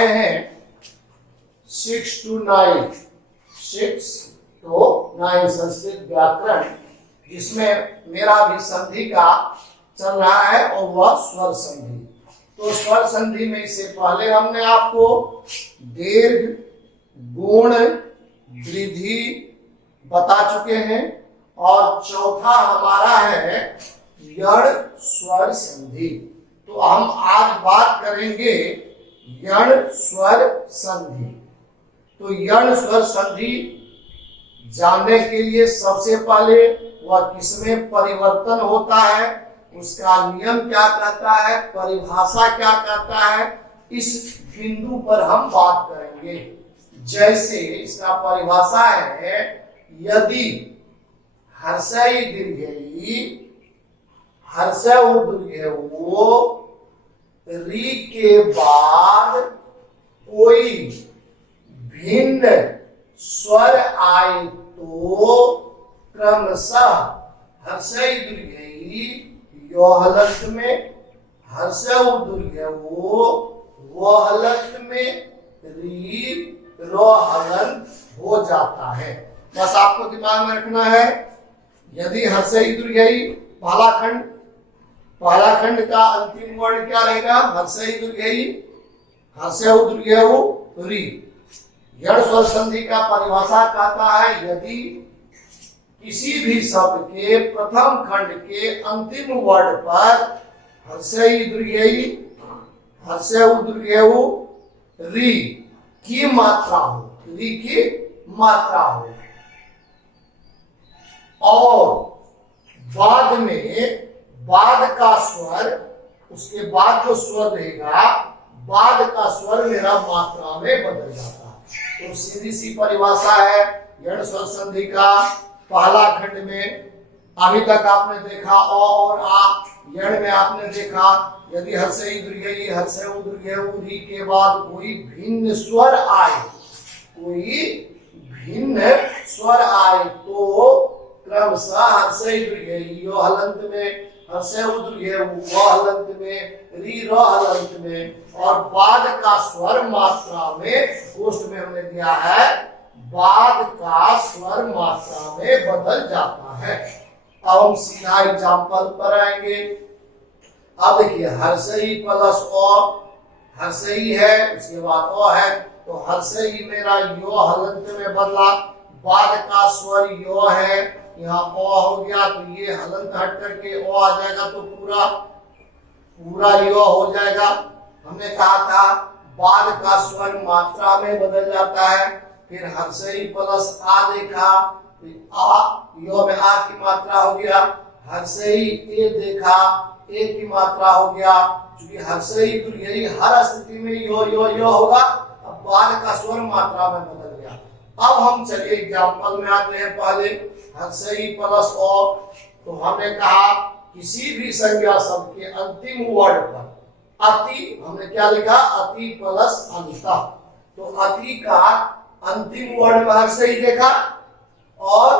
रहे हैं 6 to 9 संस्कृत व्याकरण, जिसमें मेरा भी संधि का चल रहा है और वह स्वर संधि। तो स्वर संधि में इससे पहले हमने आपको दीर्घ, गुण, वृद्धि बता चुके हैं और चौथा हमारा है यण स्वर संधि। तो हम आज बात करेंगे यण स्वर संधि। तो यण स्वर संधि जानने के लिए सबसे पहले वह किसमें परिवर्तन होता है, उसका नियम क्या कहता है, परिभाषा क्या कहता है, इस बिंदु पर हम बात करेंगे। जैसे इसका परिभाषा है, यदि हर्षई दीर्घई री के बाद कोई भिन्न स्वर आए तो क्रमशः हर्षई दीर्घई यो हलंत में, हर्षऊ दीर्घऊ वो हलंत में, री रो हलंत हो जाता है। बस आपको दिमाग में रखना है, यदि हर्षई दीर्घई पहला खंड का अंतिम वर्ण क्या रहेगा, हर्षई दीर्घई, हर्षऊ दीर्घऊ री। यण स्वर संधि का परिभाषा कहता है, यदि किसी भी शब्द के प्रथम खंड के अंतिम वर्ण पर हर्षई दीर्घई, हर्षऊ दीर्घऊ री की मात्रा हो, री की मात्रा हो और बाद में बाद का स्वर, उसके बाद जो स्वर रहेगा, बाद का स्वर मेरा मात्रा में बदल जाता है। तो सीधी सी परिभाषा है यण स्वर संधि का। पहला खंड में अभी तक आपने देखा अ और आ, यण में आपने देखा यदि हर्षई दीर्घई हर्षऊ दीर्घऊ री के बाद कोई भिन्न स्वर आए, कोई भिन्न स्वर आए तो क्रमशः हर्षई दीर्घई यो हलंत में, हर्षऊ दीर्घऊ वो हलंत में, री रो हलंत में और बाद का स्वर मात्रा में, गोष्ठ में हमने दिया है बाद का स्वर मात्रा में बदल जाता है। अब हम सीधा एग्जाम्पल पर आएंगे। अब देखिए हर्षई प्लस अ, हर्षई है उसके बाद अ है, तो हर्षई मेरा यो हलंत में बदला, बाद का स्वर यो है, यहाँ अ हो गया तो ये हलंत हट करके अ आ जाएगा तो पूरा यो हो जाएगा। हमने कहा था बाद का स्वर मात्रा में बदल जाता है। फिर हर्षई प्लस आ देखा, आ यो में आ की मात्रा हो गया, हर्षई ए देखा, ए की मात्रा हो गया, क्योंकि हर्षई दीर्घई हर स्थिति में यो यो यो होगा, अब बाद का स्वर मात्रा में बदल गया। अब हम चलिए एग्जाम्पल में आते हैं। पहले हर्षई प्लस अ, तो हमने कहा किसी भी संज्ञा शब्द के अंतिम वर्ण पर अति, हमने क्या लिखा, अति प्लस अंतः, तो अति का अंतिम वर्ण में हर्षई देखा और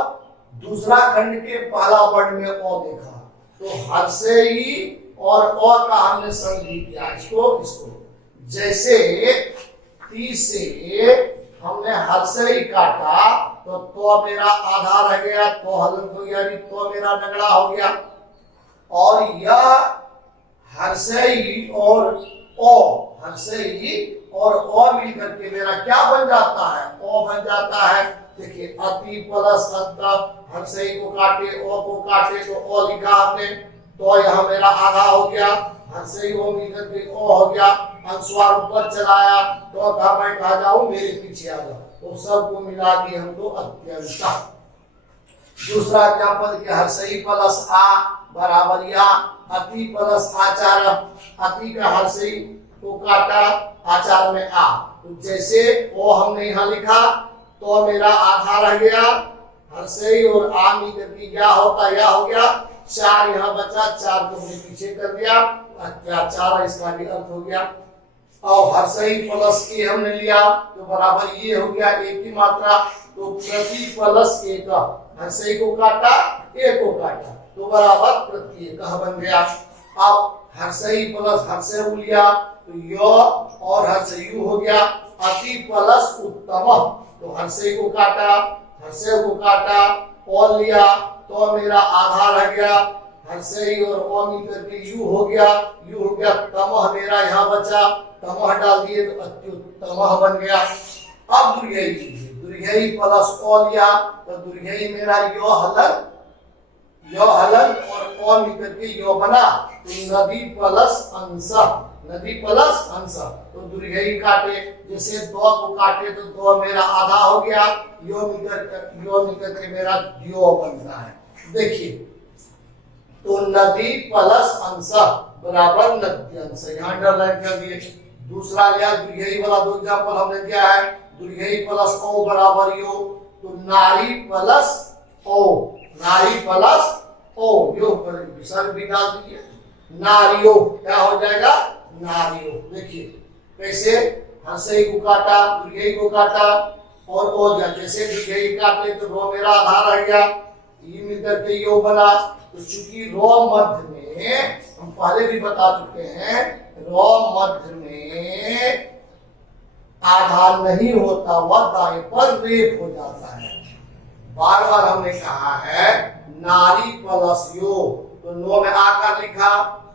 दूसरा खंड के पहला वर्ण में अ देखा, तो हर्षई और अ का हमने संधि किया, इसको जैसे ती से हमने हर्षई काटा तो मेरा आधा रह गया, तो हलंत हो गया, तो मेरा नगड़ा हो गया और यह हर्षई और ओ, हर्षई और ओ मिलकर के मेरा क्या बन जाता है, ओ बन जाता है। देखिए अति प्लस अंत, हर्षई को काटे ओ को काटे तो ओ लिखा हमने, तो यह मेरा आधा हो गया, हर्षई ओ मिलकर के ओ हो गया, अनुस्वार ऊपर चलाया तो मैं कहा जाऊं मेरे पीछे आ जाओ, तो सबको मिला के हमको अत्यंत। दूसरा एग्जाम्पल के हर्षई प्लस आ बराबर या अति प्लस आचार, अति का हर्षई को काटा, आचार में आ, तो जैसे ओ हमने यहाँ लिखा तो मेरा आधा रह गया, हर्षई और आ मिलकर के क्या होता, या हो गया, चार यहाँ बचा, चार को हमने पीछे कर दिया, अत्याचार इसका भी अर्थ हो गया। और हर्षई प्लस ए हमने लिया तो बराबर ये हो गया, एक की मात्रा, तो प्रति प्लस एक, हर्षई को काटा ए को काटा तो बराबर प्रत्येक बन गया। अब हर्षई प्लस हर्षे लिया तो यो और हर्षे यू हो गया। अति प्लस उत्तम तो हर्षे को काटा, हर्षे को काटा, और लिया तो मेरा आधा रह गया। हर्षई और ओ मिलकर के यू हो गया, यू हो गया। तमह मेरा यहाँ बचा, तमह डाल दिए तो अत्युत्तमः बन गया। अब दुर्घई, दुर्घई प्लस ओ लिया तो दुर्घई मेरा यो हलन, यो हलन और ओ मिलकर के यो बना तो नदी प्लस अंश, नदी प्लस अंश तो दुर्घई काटे, जैसे दो को काटे तो दो मेरा आधा हो गया, यो मिलकर के मेरा यो बनता है। देखिए तो नदी प्लस अंश बराबर नद्यंश, यहाँ अंडरलाइन कर दिए। दूसरा लिया दुर्घई वाला, दो एग्जांपल हमने दिया है। दुर्घई प्लस ओ बराबर यो तो नारी प्लस ओ, नारी प्लस ओ यो विसर्ग भी डाल दीजिए, नारियो क्या हो जाएगा, नारियो। देखिए कैसे हर्षई को काटा, दुर्घई को काटा और ओ दिया, जैसे दुर्घई काटे तो रो मेरा आधा रह गया, ये मिलकर के यो बना। तो चूंकि रो मध्य में हम पहले भी बता चुके हैं, रो मध्य में आधा नहीं होता, वह दाएं पर रेप हो जाता है। बार बार हमने कहा है नारी प्लस यो तो नो में आकर लिखा,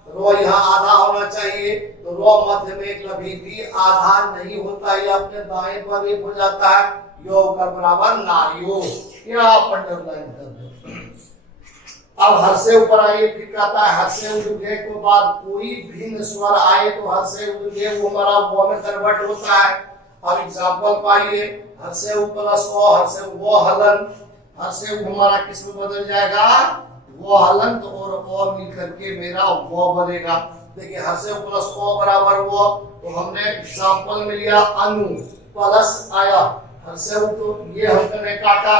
रो यहाँ आधा होना चाहिए तो रो मध्य में कभी भी आधा नहीं होता, ये अपने दाएं पर रेप हो जाता है। यो का बराबर नारियो, यहाँ अंडरलाइन कर दो। अब हर्षे ऊपर आइए, फिर कहता है हर्षे उदुगे के बाद कोई भिन्न स्वर आए तो हर्षे उदुगे वो हमारा वो में कन्वर्ट होता है। अब एग्जांपल पाइए, हर्षे प्लस ओ, हर्षे वो हलन, हर्षे हमारा किस में बदल जाएगा, वो हलन तो और ओ मिलकर के मेरा वो बनेगा। देखिए हर्षे प्लस ओ बराबर वो, तो हमने एग्जांपल में लिया अनु प्लस आया, हर्षे तो ये हमने काटा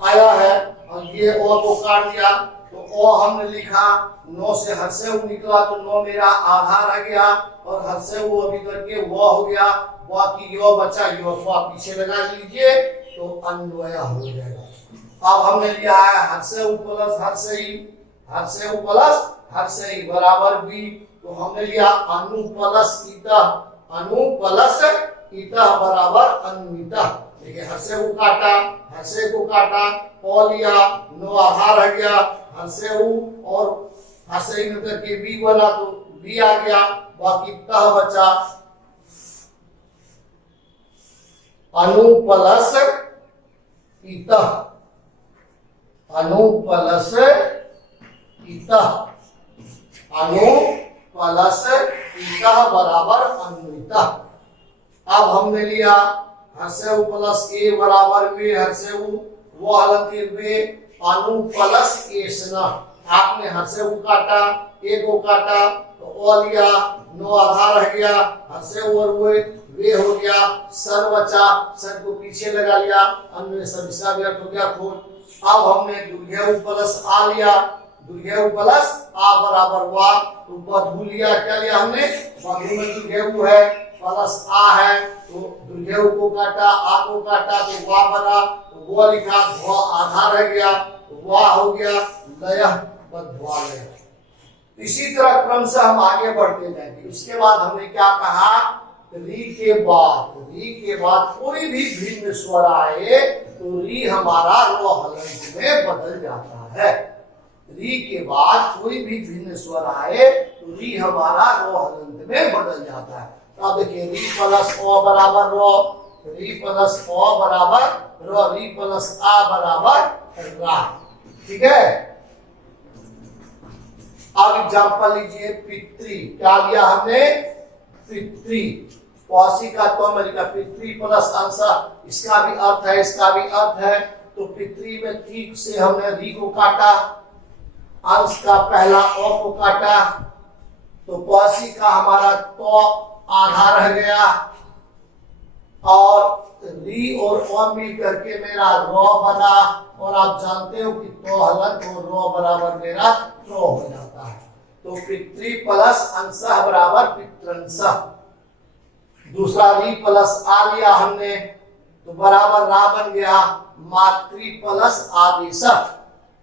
आया है और ये ओ को काट दिया तो ओ हमने लिखा, नो से हर्षे निकला तो नो मेरा आधा रह गया और हर्षे वो अभी करके वो हो गया, बाकी यो बचा, यो को आप पीछे लगा लीजिए तो अन्वय हो जाएगा। अब हमने लिया है हर्षे प्लस हर्षई, हर्षे प्लस हर्षई बराबर बी, तो हमने लिया अनु प्लस ईता, अनु प्लस ईता बराबर अन्विता। देखिए हर्षे को काटा, हर्षे को काटा, ओ लिया, नो आधा रह गया, हर्षे और हर्षे मिलकर के बी बना तो बी आ गया, बाकी तह बचा। अनु प्लस ईतः, अनु प्लस ईतः, अनु प्लस ईतः बराबर अन्विता। अब हमने लिया हर्षे प्लस ए बराबर वे, हर्षे वो हलती वे, अनु प्लस एसना। आपने हर्षे को काटा, ए को काटा तो ओ लिया, नो आधा रह गया, हर्षे और वे हो गया, सर बचा, सर को पीछे लगा लिया, अन्य सविस्ता व्यर्थ हो गया खोज। अब हमने दुर्घेय प्लस आ लिया, दुर्घेय प्लस आ बराबर वा, तो बधू लिया, क्या लिया हमने, बधू में दुर्घेय है प्लस आ है तो दुर्घेय को काटा, आ को काटा तो वा बना, तो वो लिखा, ध्वा आधा रह गया, वा हो गया, लय बध्वालय। इसी तरह क्रम से हम आगे बढ़ते जाएंगे। उसके बाद हमने क्या कहा, री के बाद कोई भी भिन्न स्वर आए तो री हमारा रो हलंत में बदल जाता है। री के बाद कोई भी भिन्न स्वर आए तो री हमारा रो हलंत में बदल जाता है। अब देखिए री प्लस ओ बराबर रो, री प्लस ओ बराबर रो, री प्लस आ बराबर रा। ठीक है, अब एग्जांपल लीजिए पितृ, क्या लिया हमने, पितृ पौसी का तो अमेरिका, पितृ प्लस अंश, इसका भी अर्थ है, इसका भी अर्थ है। तो पितृ में ठीक से हमने री को काटा, अंश का पहला ओ को काटा, तो पौसी का हमारा तो आधा रह गया और री और ओ मिल करके मेरा रो बना, और आप जानते हो कि तो हलंत और रो बराबर मेरा रो हो जाता है। तो पितृ प्लस अंश बराबर पितृंश। दूसरा री प्लस आ लिया हमने तो बराबर रा बन गया, मातृ प्लस आदेश।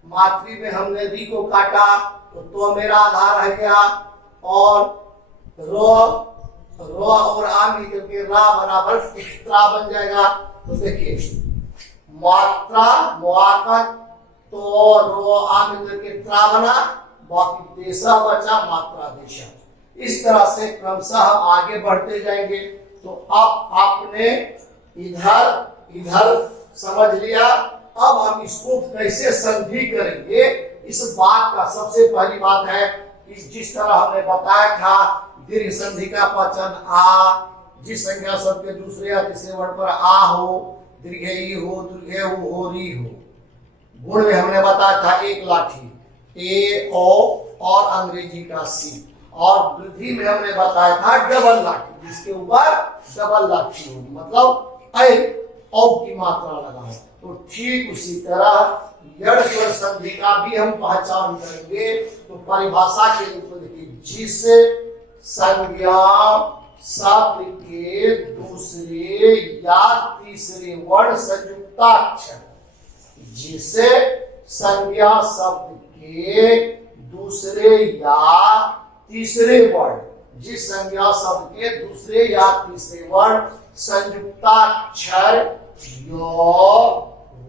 मातृ में हमने री को काटा तो मेरा आधा रह गया, और रो, रो और आ मिलकर के रा बराबर त्रा बन जाएगा। तो देखिए मात्रा मुआका तो रो आ मिलकर के त्रा बना, बाकी देशा बचा मात्रा देशा। इस तरह से क्रमशः हम आगे बढ़ते जाएंगे। तो अब आपने इधर समझ लिया। अब हम इसको कैसे संधि करेंगे, इस बात का सबसे पहली बात है कि जिस तरह हमने बताया था दीर्घ संधि का पहचान आ, जिस संज्ञा शब्द के दूसरे या तीसरे वर्ण पर आ हो, दीर्घई हो, दीर्घे हो, री हो। गुण में हमने बताया था एक लाठी ए ओ और अंग्रेजी का सी, और वृद्धि में हमने बताया था डबल लाठी, जिसके ऊपर डबल लाठी होगी, मतलब ऐ औ की मात्रा लगाओ। तो ठीक उसी तरह यड़ स्वर संधि का भी हम पहचान करेंगे। तो परिभाषा के रूप में देखिए, जिस संज्ञा शब्द के दूसरे या तीसरे वर्ण संयुक्ताक्षर, जिसे संज्ञा शब्द के दूसरे या तीसरे वर्ण, जिस संज्ञा शब्द के दूसरे या तीसरे वर्ण संयुक्ताक्षर यो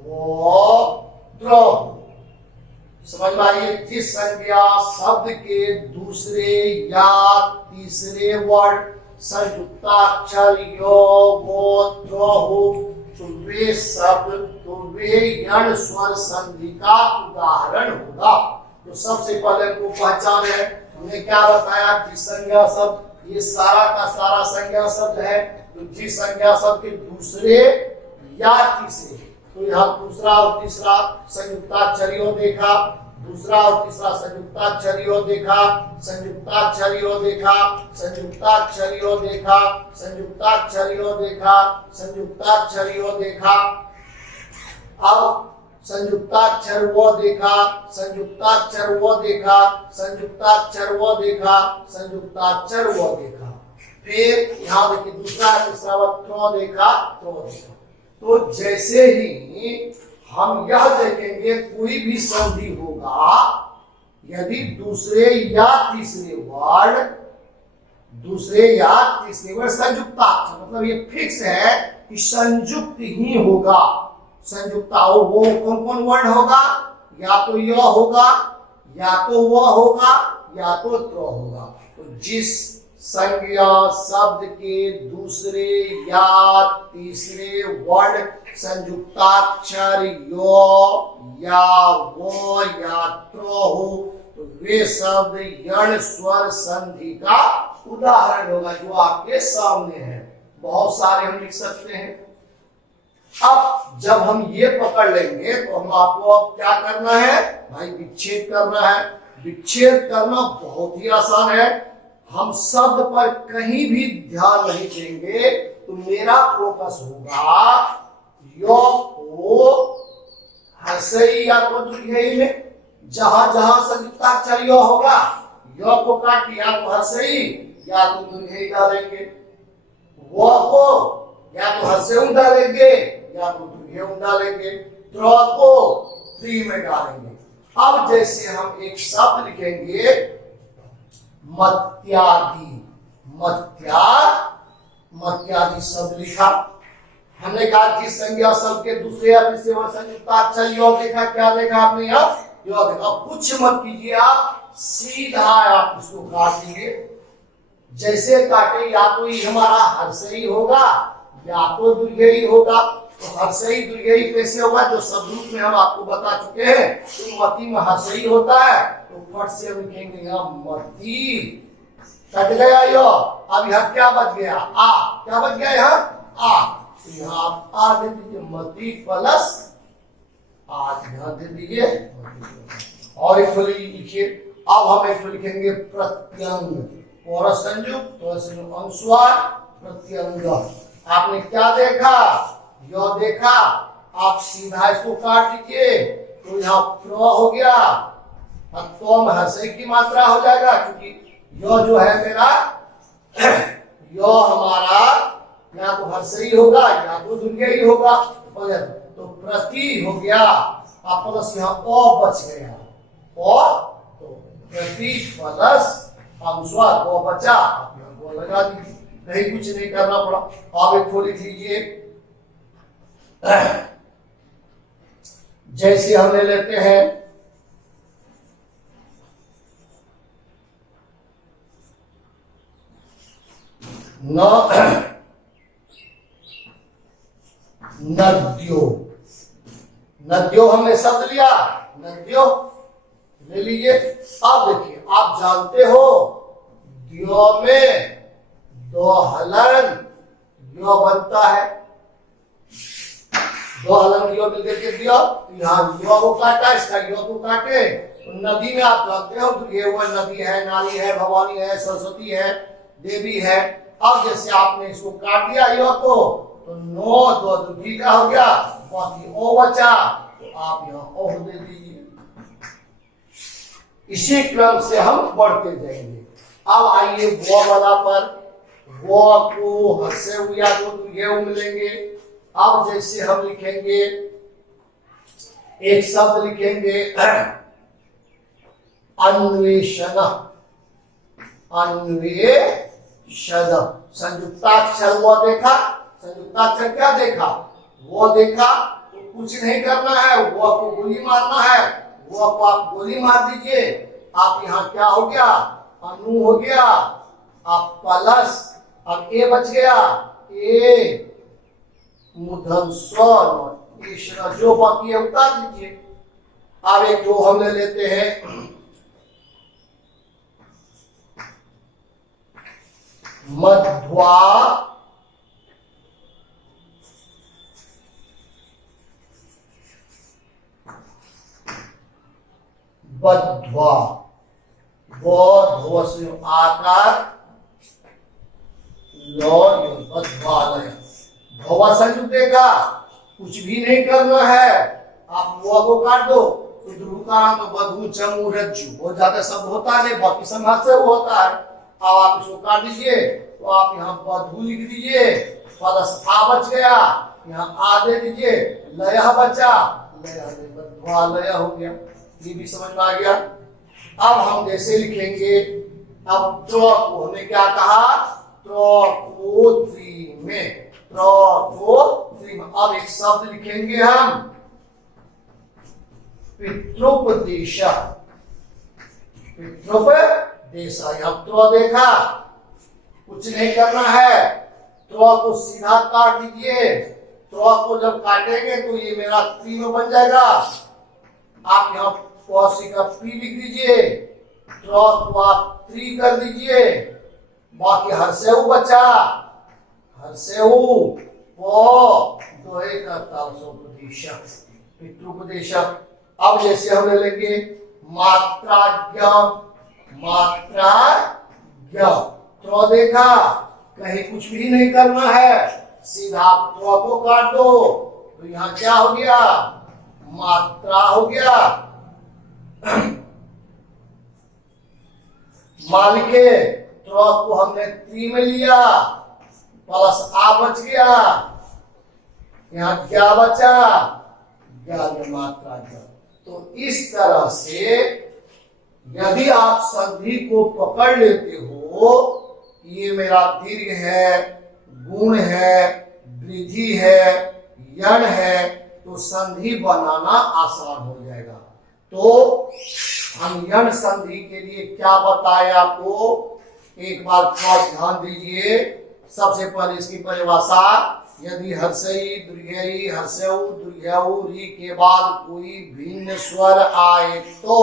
वो द्रो, समझ में आइए। जिस संज्ञा शब्द के दूसरे या तीसरे वर्ण संयुक्ताक्षर यो वो द्रो हो, तो वे शब्द, तो वे यण स्वर संधि का उदाहरण होगा। तो सबसे पहले हमको पहचान है, हमने क्या बताया, जिस संज्ञा शब्द, ये सारा का सारा संज्ञा शब्द है। तो जिस संज्ञा शब्द के दूसरे या तीसरे, तो यहाँ दूसरा और तीसरा संयुक्ताक्षरियों देखा, दूसरा और तीसरा संयुक्ताक्षरियों देखा, संयुक्ताक्षरियों देखा, संयुक्ताक्षरियों देखा, संयुक्ताक्षरियों देखा, संयुक्ताक्षरियों देखा, अब संयुक्ताक्षर वो देखा, संयुक्ताक्षर वो देखा, संयुक्ताक्षर वो देखा, संयुक्ताक्षर वो देखा। फिर यहाँ देखिए दूसरा तीसरा त्रो देखा, त्रो देखा। तो जैसे ही हम यह देखेंगे कोई भी संधि होगा, यदि दूसरे या तीसरे वर्ण संयुक्ताक्षर, मतलब ये फिक्स है कि संयुक्त ही होगा, संयुक्ता हो, वो कौन कौन वर्ण होगा, या तो यह होगा, या तो वह होगा, या तो त्रो होगा। तो जिस संज्ञा शब्द के दूसरे या तीसरे वर्ण संयुक्ताक्षर यो या वो या त्रो हो, तो वे शब्द यण स्वर संधि का उदाहरण होगा, जो आपके सामने है। बहुत सारे हम लिख सकते हैं। अब जब हम ये पकड़ लेंगे तो हम आपको अब क्या करना है भाई, विच्छेद करना है। विच्छेद करना बहुत ही आसान है। हम शब्द पर कहीं भी ध्यान नहीं देंगे, तो मेरा फोकस होगा यो को हर्षई या तो दीर्घई में, जहां जहां संयुक्ताक्षर यो होगा, यो को काट के या तो हर्षई या तो दीर्घई डालेंगे, वो को या तो हर्षई डालेंगे या तो दीर्घई डालेंगे, त्रो को त्री में डालेंगे। अब जैसे हम एक शब्द लिखेंगे मत्यादि, मत्यादि शब्द लिखा, हमने कहा जिस संज्ञा शब्द के दूसरे या तीसरे वर्ण संयुक्ताक्षर यो देखा, क्या देखा आपने यहाँ यो देखा। कुछ मत कीजिए आप, सीधा आप इसको काट दीजिए। जैसे काटे, या तो ये हमारा हर्षई होगा या तो दीर्घई होगा। तो हर्षई दीर्घई कैसे होगा, जो शब्द रूप में हम आपको बता चुके हैं। तो मति में हर्षई होता है, तो फट से हम लिखेंगे यहाँ मति, कट गया यो। अब यहाँ क्या बच गया, आ, क्या बच गया यहाँ आ, तो यहाँ आप आ दे दीजिए, मति प्लस आ यहाँ दे दीजिए। और एक लिखिए, अब हम एक लिखेंगे प्रत्यंग, और संयुक्त अनुस्वार प्रत्यंग। आपने क्या देखा, यो देखा, आप सीधा इसको काट लीजिए, तो यहाँ प्रो हो गया, अब तो में हर्षई की मात्रा हो जाएगा, क्योंकि यो जो है मेरा यो हमारा या तो हर्षई होगा या तो दीर्घई होगा। तो प्रति हो गया, अब प्लस यहाँ ओ बच गया, और तो प्रति प्लस अनुस्वार वो बचा, आप यहाँ वो लगा दीजिए, कहीं कुछ नहीं करना पड़ा। आप एक को लिख लीजिए, जैसे हम ले लेते हैं नद्यो, नद्यो हमने शब्द लिया, नद्यो ले लीजिए। अब देखिए, आप जानते हो द्यो में दो हलन यो बनता है, दो हलन यो मिलकर के दिया, यहाँ यो को काटा, इसका यो को काटे। तो नदी में आप जानते हो तो ये वो नदी है, नाली है, भवानी है, सरस्वती है, देवी है। अब जैसे आपने इसको काट दिया यो को, तो नो दो दुखी का हो गया, बाकी ओ बचा, तो आप यहाँ ओह दे दीजिए। इसी क्रम से हम बढ़ते जाएंगे। अब आइए वो वाला पर, वो को हंसे हुआ तो ये मिलेंगे। अब जैसे हम लिखेंगे, एक शब्द लिखेंगे अन्वेषण, अन्वेषण, संयुक्ताक्षर वो देखा, संयुक्ताक्षर क्या देखा, वो देखा, तो कुछ नहीं करना है, वो को गोली मारना है, वो को आप गोली मार दीजिए। आप यहाँ क्या हो गया, अनु हो गया, आप प्लस, अब ए बच गया, ए मूर्धन स्वर, जो बाकी है उतार दीजिए। अब एक जो हम ले लेते हैं मध्वा, बध्वा, वो से आकार लो बध्वालय, भवा संयुक्त देगा, कुछ भी नहीं करना है। आप वो को काट दो तो ध्रुव का नाम तो बधु चमू रज्जु बहुत ज्यादा शब्द होता है, बाकी समाज से वो होता है। अब आप इसको काट दीजिए, तो आप यहाँ बधु लिख दीजिए, प्लस आ बच गया, यहाँ आ दे दीजिए, लय बचा, लय बध्वालय हो गया। ये भी समझ में आ गया। अब हम जैसे लिखेंगे, अब त्रो को हमने क्या कहा, त्रोत्री में, त्रोत्री में। अब एक शब्द लिखेंगे हम पितृपदेश, पितृपदेश। यहाँ त्रो देखा, कुछ नहीं करना है, त्रो को सीधा काट दीजिए। त्रो को जब काटेंगे तो ये मेरा त्री में बन जाएगा। आप यहाँ पौसी का पी लिख दीजिए, ट्रो को आप त्री कर दीजिए, बाकी हरसेऊ बचा, हरसेऊ वो दोहे का तालसोपदेश, पितृपदेश। अब जैसे हम ले लेंगे मात्राज्ञ, मात्राज्ञ, त्रो देखा, कहीं कुछ भी नहीं करना है, सीधा त्रो को काट दो, तो यहाँ क्या हो गया, मात्रा हो गया। मालिके, त्रो को हमने त्री में लिया, प्लस आ बच गया, यहाँ क्या बचा, मात्रा। तो इस तरह से यदि आप संधि को पकड़ लेते हो, ये मेरा दीर्घ है, गुण है, वृद्धि है, यण है, तो संधि बनाना आसान हो जाएगा। तो हम यण संधि के लिए क्या बताए आपको, एक बार थोड़ा ध्यान दीजिए। सबसे पहले इसकी परिभाषा, यदि हर्षई दीर्घई हर्षऊ दीर्घऊ री के बाद कोई भिन्न स्वर आए तो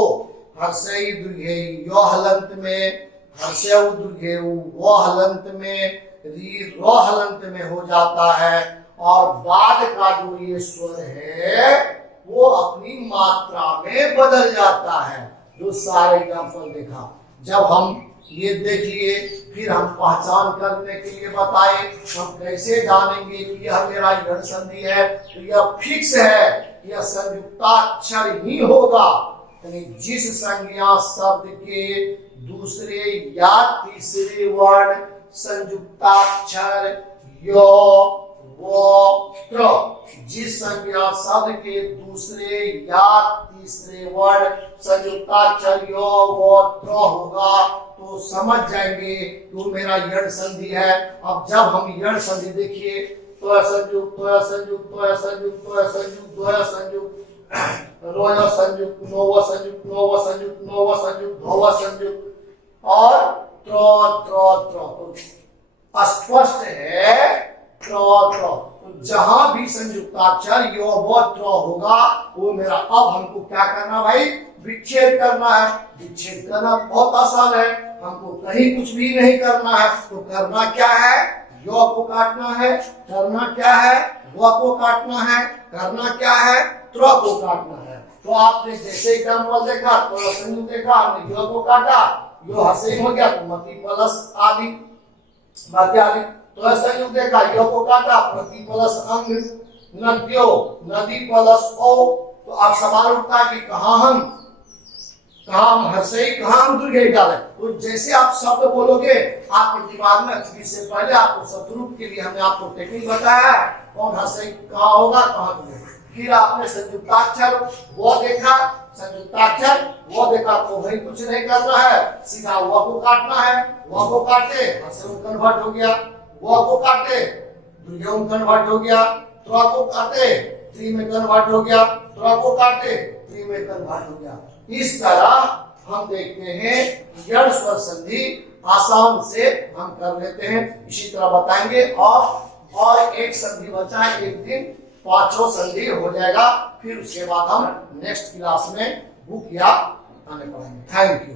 हर्षई दीर्घई यो हलंत में, हर्षऊ दीर्घऊ वो हलंत में, री रो हलंत में हो जाता है। और बाद का जो ये स्वर है वो अपनी मात्रा में बदल जाता है। जो सारे एग्जाम्पल देखा, जब हम ये देखिए, फिर हम पहचान करने के लिए बताए, हम कैसे जानेंगे कि यह मेरा यण संधि है, तो यह फिक्स है, यह संयुक्ताक्षर ही होगा। यानी जिस संज्ञा शब्द के दूसरे या तीसरे वर्ण संयुक्ताक्षर यो वो त्र। जिस संज्ञा शब्द के दूसरे या तीसरे वर्ण संयुक्ताक्षर यो वो त्र होगा तो समझ जाएंगे कि मेरा यण संधि है। अब जब हम यण संधि देखिए तो संयुक्त तो संयुक्त तो संयुक्त तो संयुक्त द्वय संयुक्त रोय संयुक्त नोव संयुक्त नोव संयुक्त नोव संयुक्त भव संयुक्त और त्र स्पष्ट है त्र। जहां भी संयुक्ताक्षर यो वो त्र होगा वो मेरा। अब हमको क्या करना भाई, विच्छेद करना है। विच्छेद करना बहुत आसान है, हमको कहीं कुछ भी नहीं करना है। तो करना क्या है, यो को काटना है। करना क्या है, व को काटना है। करना क्या है, त्र को काटना है। तो आपने जैसे एग्जाम्पल देखा तो संयुक्त देखा, हमने यो को काटा, यो हसे हो गया तो मति प्लस आदि मध्य आदि। तो संयुक्त देखा, यो को काटा प्रति प्लस अंग नद्यो नदी प्लस ओ। तो आप सवाल उठता है कि कहाँ हम हर्षई कहाँ हम दीर्घई डालें। तो जैसे आप शब्द बोलोगे आपके दिमाग में, इससे पहले आपको शत्रुप के लिए हमने आपको टेक्निक बताया है कौन हर्षई कहाँ होगा कहाँ नहीं। फिर आपने संयुक्ताक्षर वो देखा, संयुक्ताक्षर वो देखा तो वही कुछ नहीं करना है, सीधा वो को काटना है। वो को काटे हर्षई कन्वर्ट हो गया, वो को काटे दीर्घई कन्वर्ट हो गया, त्र को काटे त्रि में कन्वर्ट हो गया, त्र को काटे त्रि में कन्वर्ट हो गया। इस तरह हम देखते हैं यण स्वर संधि आसान से हम कर लेते हैं। इसी तरह बताएंगे और एक संधि बचा है, एक दिन पांचों संधि हो जाएगा। फिर उसके बाद हम नेक्स्ट क्लास में बुक या आने पढ़ेंगे। Thank you.